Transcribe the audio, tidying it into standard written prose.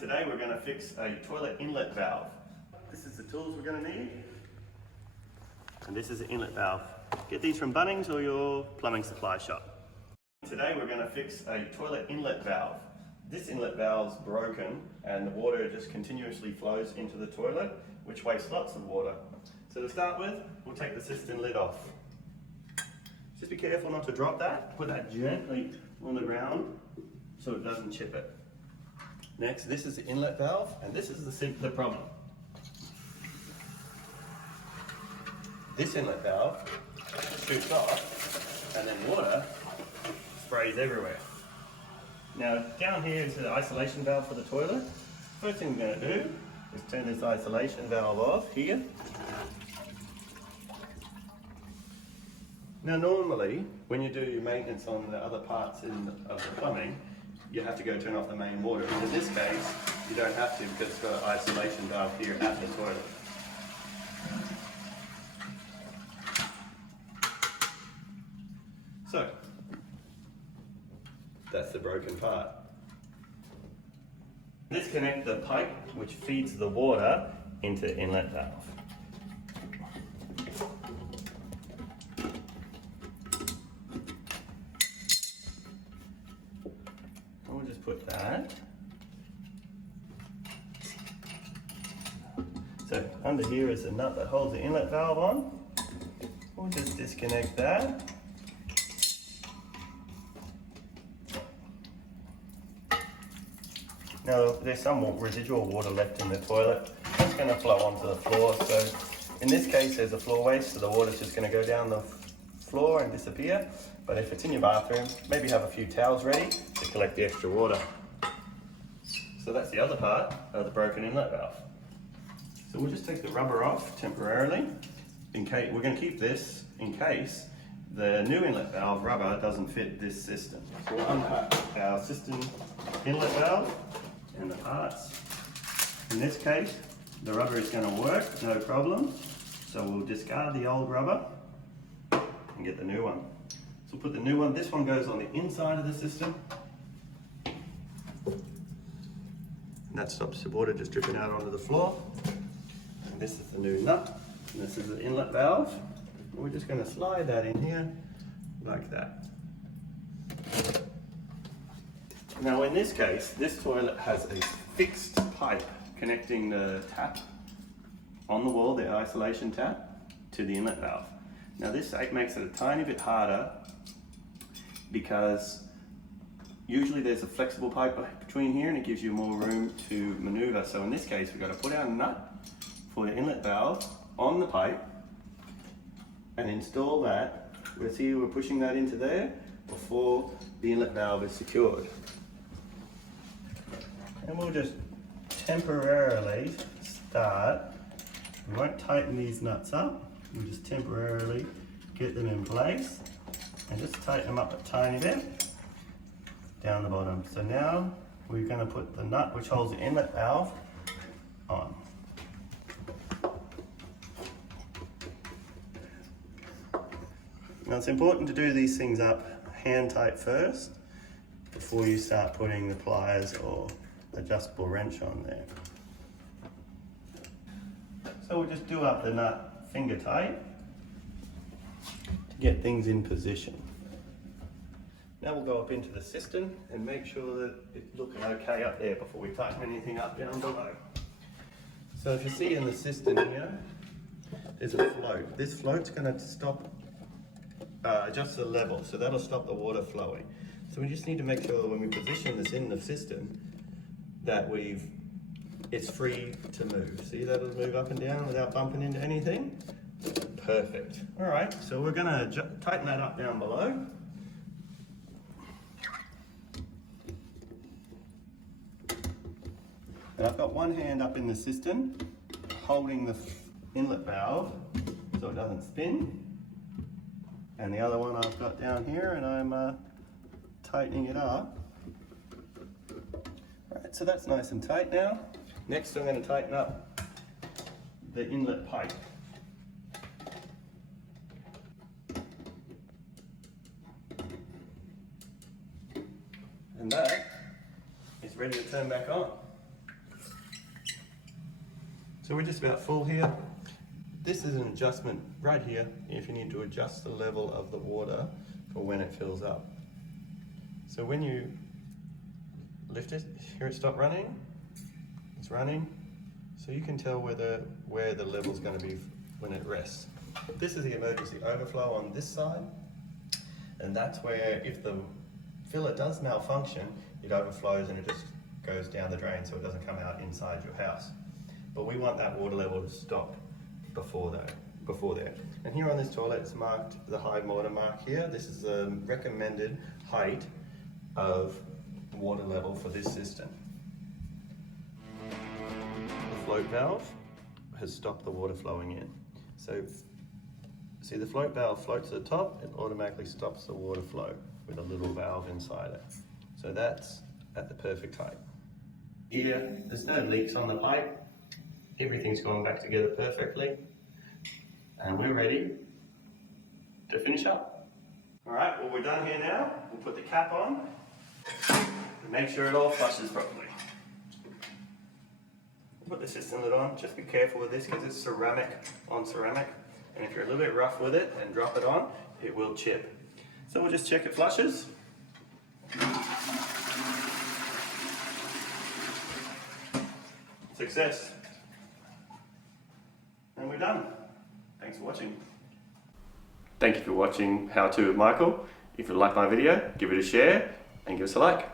Today we're going to fix a toilet inlet valve. This is the tools we're going to need. And this is the inlet valve. Get these from Bunnings or your plumbing supply shop. Today we're going to fix a toilet inlet valve. This inlet valve's broken and the water just continuously flows into the toilet, which wastes lots of water. So to start with, we'll take the cistern lid off. Just be careful not to drop that. Put that gently on the ground so it doesn't chip it. Next, this is the inlet valve, and this is the problem. This inlet valve shoots off, and then water sprays everywhere. Now, down here is the isolation valve for the toilet. First thing we're going to do is turn this isolation valve off here. Now, normally, when you do your maintenance on the other parts of the plumbing, you have to go turn off the main water. But in this case, you don't have to because it's got an isolation valve here at the toilet. So, that's the broken part. Disconnect the pipe which feeds the water into the inlet valve. We'll just put that. So under here is the nut that holds the inlet valve on. We'll just disconnect that. Now there's some residual water left in the toilet. It's going to flow onto the floor. So in this case there's a floor waste, so the water's just going to go down the floor and disappear. But if it's in your bathroom, maybe have a few towels ready to collect the extra water. So that's the other part of the broken inlet valve. So we'll just take the rubber off temporarily. In case we're going to keep this in case the new inlet valve rubber doesn't fit this system. So we'll unpack our system inlet valve and the parts. In this case, the rubber is going to work, no problem. So we'll discard the old rubber and get the new one. So we'll put the new one, this one goes on the inside of the system. And that stops the water just dripping out onto the floor. And this is the new nut. And this is the inlet valve. And we're just going to slide that in here like that. Now in this case, this toilet has a fixed pipe connecting the tap on the wall, the isolation tap, to the inlet valve. Now this makes it a tiny bit harder because usually there's a flexible pipe between here and it gives you more room to maneuver. So in this case, we've got to put our nut for the inlet valve on the pipe and install that. We'll see we're pushing that into there before the inlet valve is secured. And we'll just temporarily start. We won't tighten these nuts up. We'll just temporarily get them in place and just tighten them up a tiny bit down the bottom. So now we're going to put the nut which holds the inlet valve on. Now it's important to do these things up hand tight first before you start putting the pliers or adjustable wrench on there. So we'll just do up the nut finger tight to get things in position. Now we'll go up into the cistern and make sure that it's looking okay up there before we tighten anything up down below. So if you see in the cistern here, there's a float. This float's going to stop, adjust the level, so that'll stop the water flowing. So we just need to make sure that when we position this in the cistern that it's free to move. See, that'll move up and down without bumping into anything. Perfect. All right, so we're gonna tighten that up down below. And I've got one hand up in the cistern holding the inlet valve so it doesn't spin. And the other one I've got down here and I'm tightening it up. Alright, so that's nice and tight now. Next I'm going to tighten up the inlet pipe. And that is ready to turn back on. So we're just about full here. This is an adjustment right here if you need to adjust the level of the water for when it fills up. So when you lift it, hear it stop running, it's running, so you can tell where the level is going to be when it rests. This is the emergency overflow on this side, and that's where if the filler does malfunction, it overflows and it just goes down the drain so it doesn't come out inside your house. But we want that water level to stop before there. And here on this toilet it's marked the high water mark here. This is the recommended height of water level for this system. The float valve has stopped the water flowing in. So see, the float valve floats to the top, it automatically stops the water flow with a little valve inside it. So that's at the perfect height. Here, there's no leaks on the pipe. Everything's gone back together perfectly. And we're ready to finish up. All right, well, we're done here now. We'll put the cap on and make sure it all flushes properly. Put the system lid on. Just be careful with this because it's ceramic on ceramic. And if you're a little bit rough with it and drop it on, it will chip. So we'll just check it flushes. Success. And we're done. Thanks for watching. Thank you for watching How To with Michael. If you like my video, give it a share and give us a like.